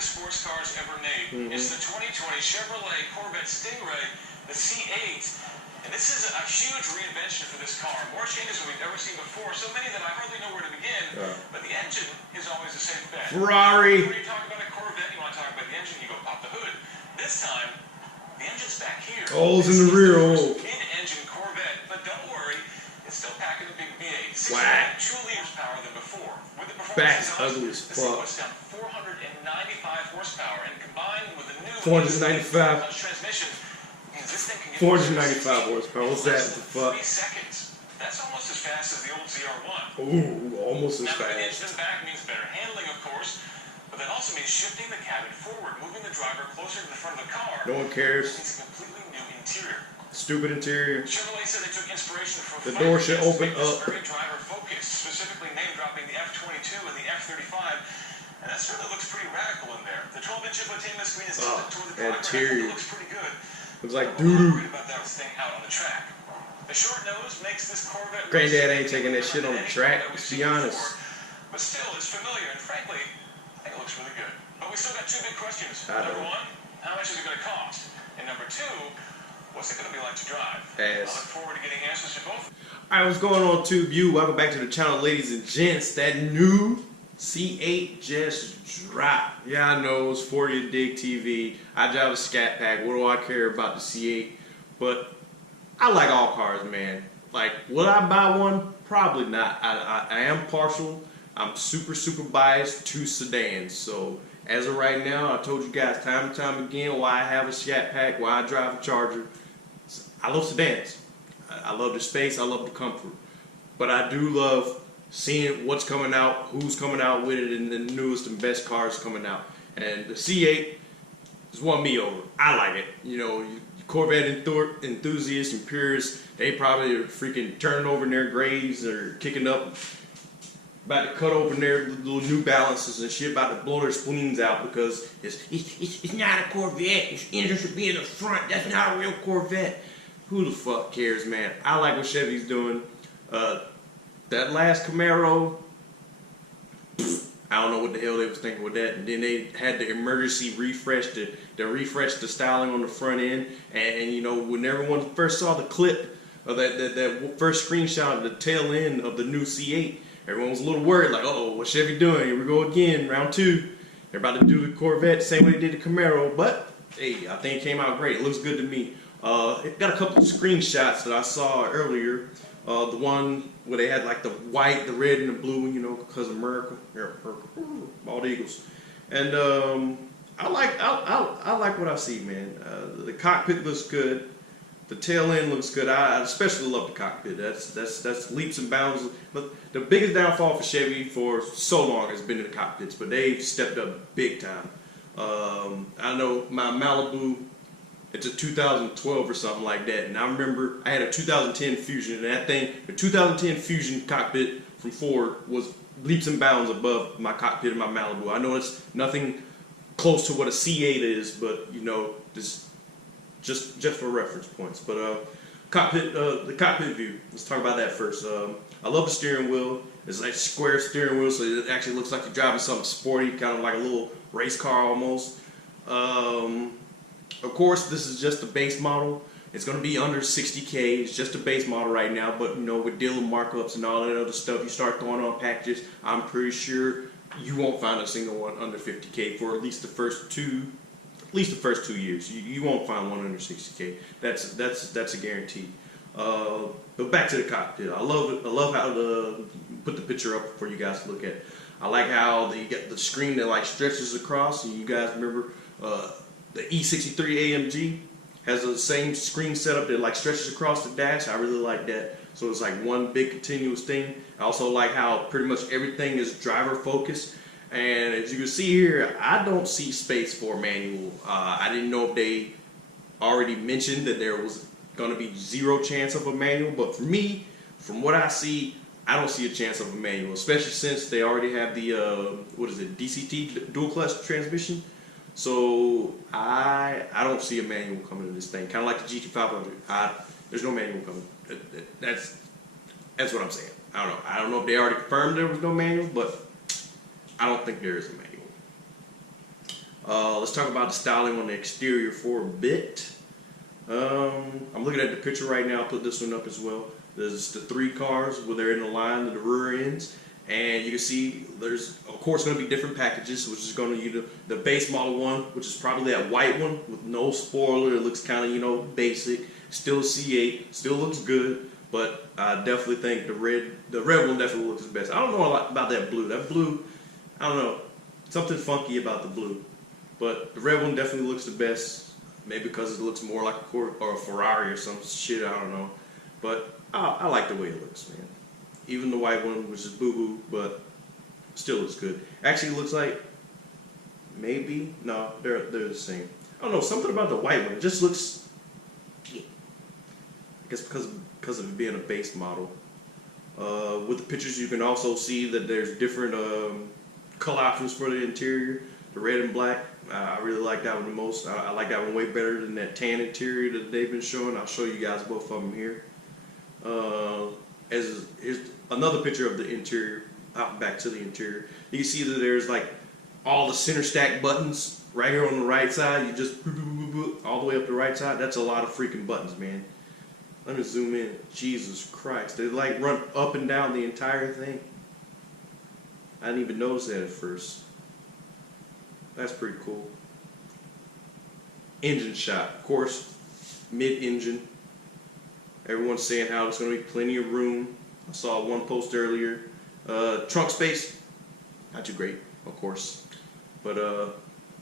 greatest sports cars ever made. It's the 2020 Chevrolet Corvette Stingray, the C8. And this is a huge reinvention for this car. More changes than we've ever seen before. So many that I hardly know where to begin. But the engine is always a safe bet. Ferrari. When you talk about a Corvette, you want to talk about the engine, you go pop the hood. This time, the engine's back here. Holes in the rear. Mid-engine Corvette, but don't worry, it's still packing a big V8. Wack. 2 liters power than before. With the Back's performance ugly as this thing fuck. puts down 495 horsepower, and combined with the new 495. transmission, means this thing can get 495 horsepower. What's that? less The than fuck? 3 seconds. That's almost as fast as the old ZR1. Ooh, almost as Now, the fast. engine back means better handling, of course, but that also means shifting the cabin forward, moving the driver closer to the front of the car. No one cares. It's a completely new interior. Stupid interior. Chevrolet said they took inspiration from The door should open this up. very driver focused, specifically name dropping the F22 and the F35, and that certainly looks pretty radical in there. The 12-inch infotainment screen is tilted toward the driver, and I think interior. it looks pretty good. Looks like I'm not doo-doo. worried about that thing out on the track. The short nose makes this Corvette. Granddad ain't taking that shit on the track, let's be honest. But still, it's familiar, and frankly, I think it looks really good. But we still got 2 big questions. I know. Number 1, how much is it going to cost? And number 2, what's it going to be like to drive? I Ass. look forward to getting answers to both. Alright, what's going on, TubeU? Welcome back to the channel, ladies and gents. That new C8 just dropped. Yeah, I know, it's 40 a dig TV. I drive a Scat Pack. What do I care about the C8? But I like all cars, man. Like, would I buy one? Probably not. I am partial. I'm super biased to sedans. So, as of right now, I told you guys time and time again why I have a Scat Pack, why I drive a Charger. I love sedans. I love the space, I love the comfort. But I do love seeing what's coming out, who's coming out with it, and the newest and best cars coming out. And the C8 has won me over. I like it. You know, Corvette enthusiasts and purists, they probably are freaking turning over in their graves or kicking up, about to cut open their little New Balances and shit, about to blow their spleens out because it's not a Corvette. Its engine should be in the front. That's not a real Corvette. Who the fuck cares, man? I like what Chevy's doing. That last Camaro, I don't know what the hell they was thinking with that. And then they had the emergency refresh, to refresh the styling on the front end. And you know, when everyone first saw the clip of that first screenshot of the tail end of the new C8, everyone was a little worried, like, oh, what's Chevy doing? Here we go again, round 2. They're about to do the Corvette, same way they did the Camaro. But hey, I think it came out great. It looks good to me. It got a couple of screenshots that I saw earlier. The one where they had like the white, the red, and the blue, you know, because of America, bald eagles. And I like what I see, man. The cockpit looks good. The tail end looks good. I especially love the cockpit. That's leaps and bounds. But the biggest downfall for Chevy for so long has been in the cockpits, but they've stepped up big time. I know my Malibu. It's a 2012 or something like that, and I remember I had a 2010 Fusion, and that thing, the 2010 Fusion cockpit from Ford was leaps and bounds above my cockpit in my Malibu. I know it's nothing close to what a C8 is, but you know, this just for reference points. But the cockpit view. Let's talk about that first. I love the steering wheel. It's like a square steering wheel, so it actually looks like you're driving something sporty, kind of like a little race car almost. Of course, this is just the base model. It's going to be under 60K. It's just a base model right now, but you know, with dealer markups and all that other stuff, you start throwing on packages, I'm pretty sure you won't find a single one under 50K for at least the first 2 years. You won't find one under 60K. That's a guarantee. But back to the cockpit. I love how put the picture up for you guys to look at. I like how you get the screen that like stretches across, and you guys remember the E63 AMG has the same screen setup that like stretches across the dash. I really like that. So it's like one big continuous thing. I also like how pretty much everything is driver focused. And as you can see here, I don't see space for manual. I didn't know if they already mentioned that there was going to be 0 chance of a manual. But for me, from what I see, I don't see a chance of a manual, especially since they already have the, DCT dual clutch transmission. So I don't see a manual coming to this thing. Kind of like the GT500. There's no manual coming. That's what I'm saying. I don't know if they already confirmed there was no manual, but I don't think there is a Let's talk about the styling on the exterior for a bit. I'm looking at the picture right now. I'll put this one up as well. There's the 3 cars where they're in the line of the rear ends. And you can see there's, of course, going to be different packages, which is going to be the base model one, which is probably that white one with no spoiler. It looks kind of, you know, basic. Still a C8, still looks good, but I definitely think the red one definitely looks the best. I don't know a lot about that blue. That blue, I don't know, something funky about the blue. But the red one definitely looks the best, maybe because it looks more like a Corvette or a Ferrari or some shit, I don't know. But I like the way it looks, man. Even the white one, which is boo-boo, but still looks good. Actually, it looks like maybe, no, they're the same. I don't know, something about the white one. It just looks, I guess because of it being a base model. With the pictures, you can also see that there's different color options for the interior. The red and black, I really like that one the most. I like that one way better than that tan interior that they've been showing. I'll show you guys both of them here. Here's another picture of the interior. Back to the interior. You can see that there's like all the center stack buttons right here on the right side. You just all the way up the right side. That's a lot of freaking buttons, man. Let me zoom in. Jesus Christ. They like run up and down the entire thing. I didn't even notice that at first. That's pretty cool. Engine shot. Of course, mid-engine. Everyone's saying how there's going to be plenty of room. I saw one post earlier. Trunk space, not too great, of course. But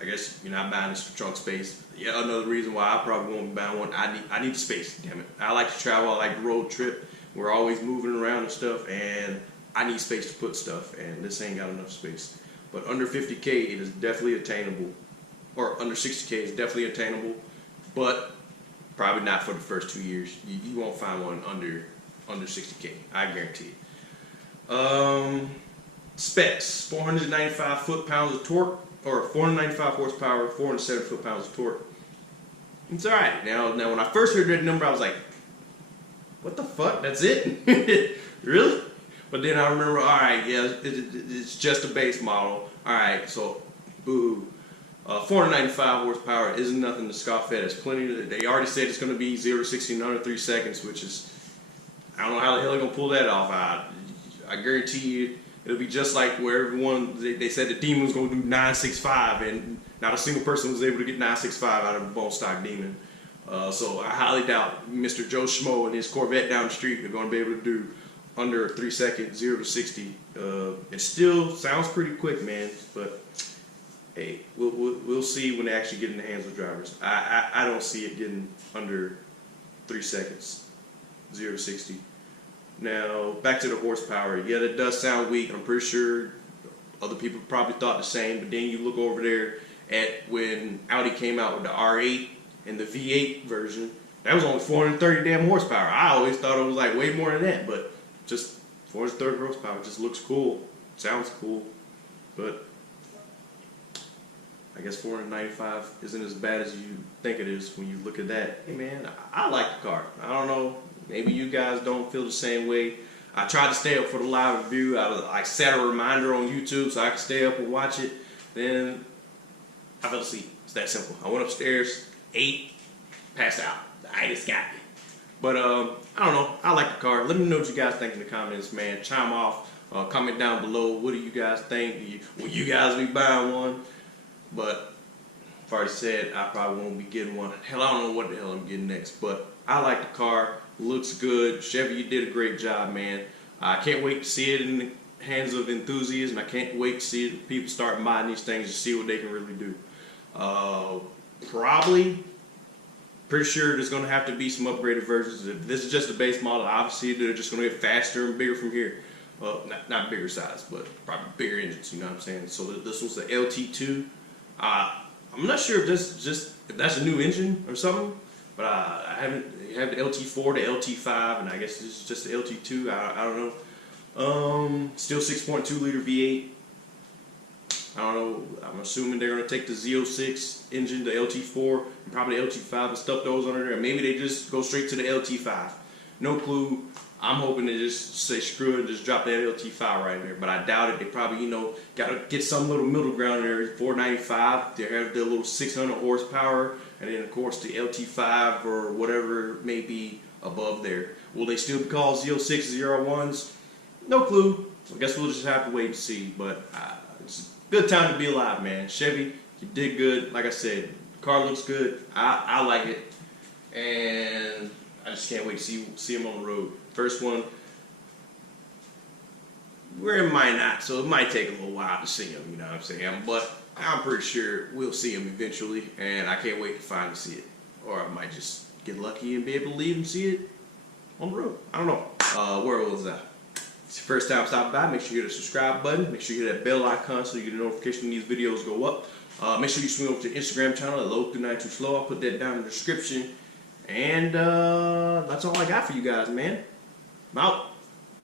I guess you're not buying this for trunk space. Yeah, another reason why I probably won't be buying one. I need the space, damn it. I like to travel. I like to road trip. We're always moving around and stuff, and I need space to put stuff, and this ain't got enough space. But under 50K, it is definitely attainable. Or under 60K, it's definitely attainable. But probably not for the first 2 years. You won't find one under 60K. I guarantee it. Specs: 495 foot-pounds of torque, or 495 horsepower, 407 foot-pounds of torque. It's all right. Now, when I first heard that number, I was like, "What the fuck? That's it? Really?" But then I remember, all right, yeah, it's just a base model. All right, so boo. 495 horsepower isn't nothing to scoff at. It's plenty. They already said it's going to be 0 to 60 in under 3 seconds, which is, I don't know how the hell they're going to pull that off. I guarantee you it'll be just like where everyone, they said the Demon was going to do 965, and not a single person was able to get 965 out of a bone stock Demon. So I highly doubt Mr. Joe Schmo and his Corvette down the street are going to be able to do under 3 seconds, 0 to 60. It still sounds pretty quick, man, but hey, we'll see when they actually get in the hands of drivers. I don't see it getting under 3 seconds, 0 to 60. Now, back to the horsepower. Yeah, that does sound weak. I'm pretty sure other people probably thought the same, but then you look over there at when Audi came out with the R8 and the V8 version, that was only 430 damn horsepower. I always thought it was like way more than that, but just 430 horsepower just looks cool, sounds cool, but I guess 495 isn't as bad as you think it is when you look at that. Hey man, I like the car. I don't know, maybe you guys don't feel the same way. I tried to stay up for the live review. I set a reminder on YouTube so I could stay up and watch it. Then I fell asleep. It's that simple. I went upstairs, ate, passed out. I just got me. But I don't know. I like the car. Let me know what you guys think in the comments, man. Chime off. Comment down below. What do you guys think? Will you guys be buying one? But I've already said I probably won't be getting one. Hell, I don't know what the hell I'm getting next. But I like the car. Looks good. Chevy, you did a great job, man. I can't wait to see it in the hands of enthusiasts, and I can't wait to see people start buying these things to see what they can really do. Probably, pretty sure there's going to have to be some upgraded versions. If this is just the base model, obviously they're just going to get faster and bigger from here. Not bigger size, but probably bigger engines, you know what I'm saying? So this was the LT2. I'm not sure if that's a new engine or something, but I haven't had the LT4, the LT5, and I guess this is just the LT2. I don't know. Still 6.2 liter V8. I don't know. I'm assuming they're going to take the Z06 engine, the LT4, and probably LT5 and stuff those under there. Maybe they just go straight to the LT5. No clue. I'm hoping to just say screw it and just drop that LT5 right there. But I doubt it. They probably, you know, got to get some little middle ground there. 495. They have their little 600 horsepower. And then, of course, the LT5 or whatever may be above there. Will they still be called Z06, Z01s? No clue. So I guess we'll just have to wait and see. But it's a good time to be alive, man. Chevy, you did good. Like I said, the car looks good. I like it. And I just can't wait to see him on the road. First one, we might not, so it might take a little while to see him, you know what I'm saying? But I'm pretty sure we'll see him eventually, and I can't wait to finally see it. Or I might just get lucky and be able to leave and see it on the road. I don't know. Where was that? If it's your first time stopping by, make sure you hit the subscribe button. Make sure you hit that bell icon so you get a notification when these videos go up. Make sure you swing over to the Instagram channel at low392slow. I'll put that down in the description. And that's all I got for you guys, man. I'm out.